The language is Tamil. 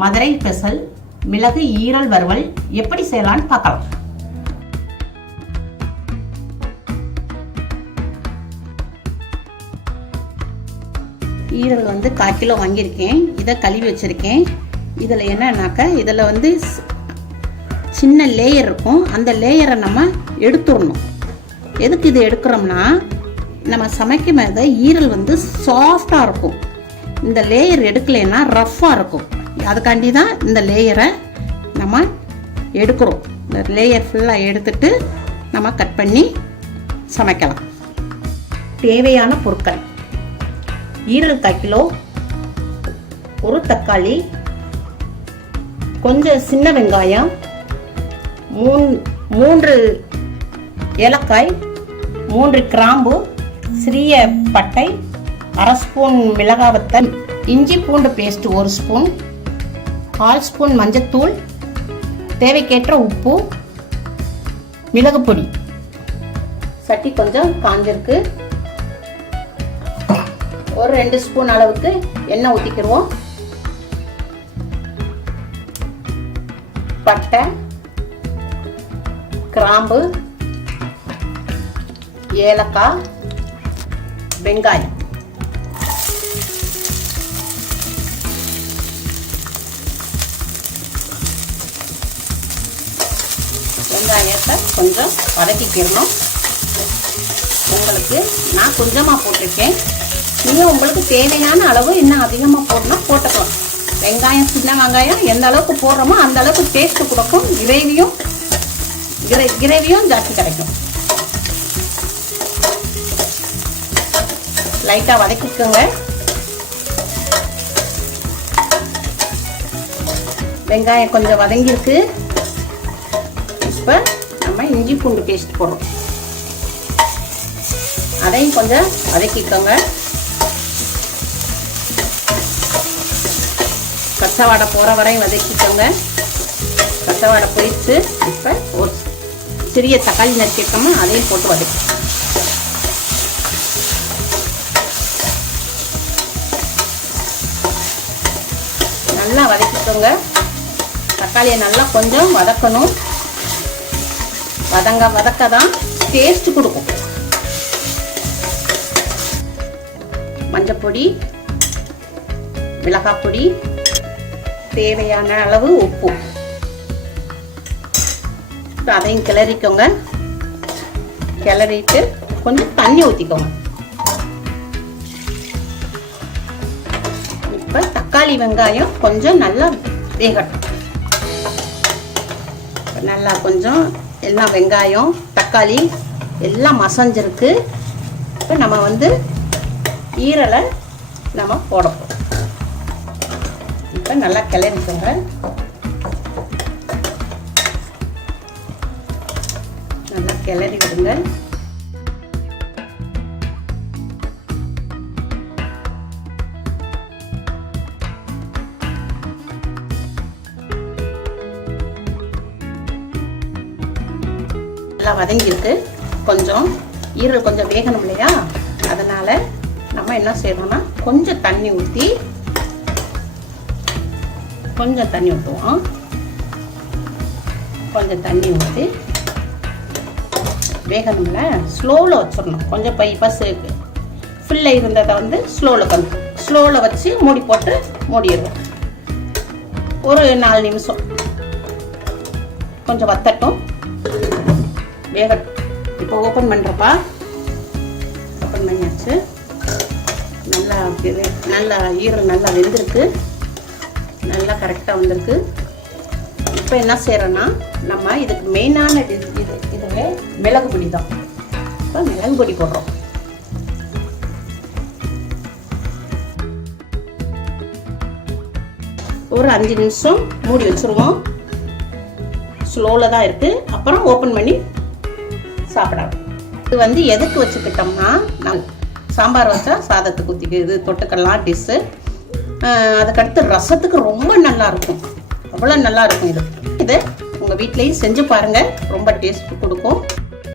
மதுரை ஸ்பெஷல் மிளகு ஈரல் வறுவல் எப்படி செய்யலாம்னு பார்க்கலாம். ஈரல் 1/4 கிலோ வாங்கியிருக்கேன். இதை கழுவி வச்சுருக்கேன். இதில் என்னன்னாக்கா இதில் சின்ன லேயர் இருக்கும். அந்த லேயரை நம்ம எடுத்துடணும். எதுக்கு இது எடுக்கிறோம்னா நம்ம சமைக்கும் போது ஈரல் சாஃப்டாக இருக்கும். இந்த லேயர் எடுக்கலைன்னா ரஃப்பாக இருக்கும். அதுக்காண்டி தான் இந்த லேயரை நம்ம எடுக்கிறோம். இந்த லேயர் ஃபுல்லாக எடுத்துட்டு நம்ம கட் பண்ணி சமைக்கலாம். தேவையான பொருட்கள்: ஈரல் 1/4 கிலோ, ஒரு தக்காளி, கொஞ்சம் சின்ன வெங்காயம், 3 ஏலக்காய், 3 கிராம்பு, சிறிய பட்டை, 1/2 ஸ்பூன் மிளகாய் வத்தல், இஞ்சி பூண்டு பேஸ்ட் 1 ஸ்பூன், 1/4 ஸ்பூன் மஞ்சத்தூள், தேவைக்கேற்ற உப்பு, மிளகு பொடி. சட்டி கொஞ்சம் காஞ்சிருக்கு. ஒரு 2 ஸ்பூன் அளவுக்கு எண்ணெய் ஊற்றிக்கிடுவோம். பட்டை, கிராம்பு, ஏலக்காய், வெங்காயம். வெங்காயத்தை கொஞ்சம் வதக்கிக்கிறணும். நான் கொஞ்சமாக போட்டிருக்கேன். நீங்கள் உங்களுக்கு தேவையான அளவு இன்னும் அதிகமாக போடணும், போட்டுக்கலாம். வெங்காயம், சின்ன வெங்காயம் எந்த அளவுக்கு போடுறோமோ அந்த அளவுக்கு டேஸ்ட்டு கொடுக்கும். கிரேவியும் ஜாஸ்தி கிடைக்கும். லைட்டாக வதக்கிக்கோங்க. வெங்காயம் கொஞ்சம் வதங்கிருக்கு. இப்போ நம்ம இஞ்சி பூண்டு பேஸ்ட் போடுறோம். அதையும் கொஞ்சம் வதக்கிக்கோங்க. பச்சை வாடை போகிற வரையும் வதக்கிக்கோங்க. பச்சை வாடை போயிடுச்சு. இப்போ ஒரு சிறிய தக்காளி நறுக்கிட்டோம்னா அதையும் போட்டு வதக்கி நல்லா வதக்கிக்கோங்க. தக்காளியை நல்லா கொஞ்சம் வதக்கணும். வதக்க தான் டேஸ்ட் கொடுக்கும். மஞ்சப்பொடி, மிளகாய் பொடி, தேவையான அளவு உப்பு. அதையும் கிளறிக்கோங்க. கிளறிட்டு கொஞ்சம் தண்ணி ஊற்றிக்கோங்க. இப்போ தக்காளி வெங்காயம் கொஞ்சம் நல்லா வேகட்டும். நல்லா கொஞ்சம் எல்லாம் வெங்காயம் தக்காளி எல்லாம் மசஞ்சிருக்கு. இப்போ நம்ம ஈரலை நம்ம போடணும். இப்போ நல்லா கிளறிக்கோங்க. நல்லா கிளறி விடுங்க. நல்லா வதங்கிருக்கு. கொஞ்சம் ஈரல் கொஞ்சம் வேகணும் இல்லையா, அதனால நம்ம என்ன செய்யறோம்னா கொஞ்சம் தண்ணி ஊற்றி ஊற்றுவோம். கொஞ்சம் தண்ணி ஊற்றி வேகணும்ல, ஸ்லோவில் வச்சிடணும். கொஞ்சம் பஸ் ஃபில்ல இருந்ததை ஸ்லோவில் வச்சு மூடி போட்டு மூடிடுவோம். ஒரு 4 நிமிஷம் கொஞ்சம் வத்தட்டும், வேகட்டும். இப்போ ஓப்பன் பண்ணுறப்பா. ஓப்பன் பண்ணியாச்சு. நல்லா ஈரல் நல்லா வெந்திருக்கு. நல்லா கரெக்டாக வந்திருக்கு. இப்போ என்ன செய்கிறோன்னா நம்ம இதுக்கு மெயினான இதுவே மிளகு பொடி தான். இப்போ மிளகு பொடி போடுறோம். ஒரு 5 நிமிஷம் மூடி வச்சுருவோம். ஸ்லோவில் தான் இருக்குது. அப்புறம் ஓப்பன் பண்ணி சாப்பிடலாம். இது எதுக்கு வச்சுக்கிட்டோம்னா, நான் சாம்பார் வச்சா சாதத்துக்கு ஊற்றிக்கு தொட்டுக்கலாம் டிஷ்ஷு. அதுக்கடுத்து ரசத்துக்கு ரொம்ப நல்லா இருக்கும். அவ்வளோ நல்லா இருக்கும். இது உங்கள் வீட்லேயும் செஞ்சு பாருங்கள். ரொம்ப டேஸ்ட் கொடுக்கும்.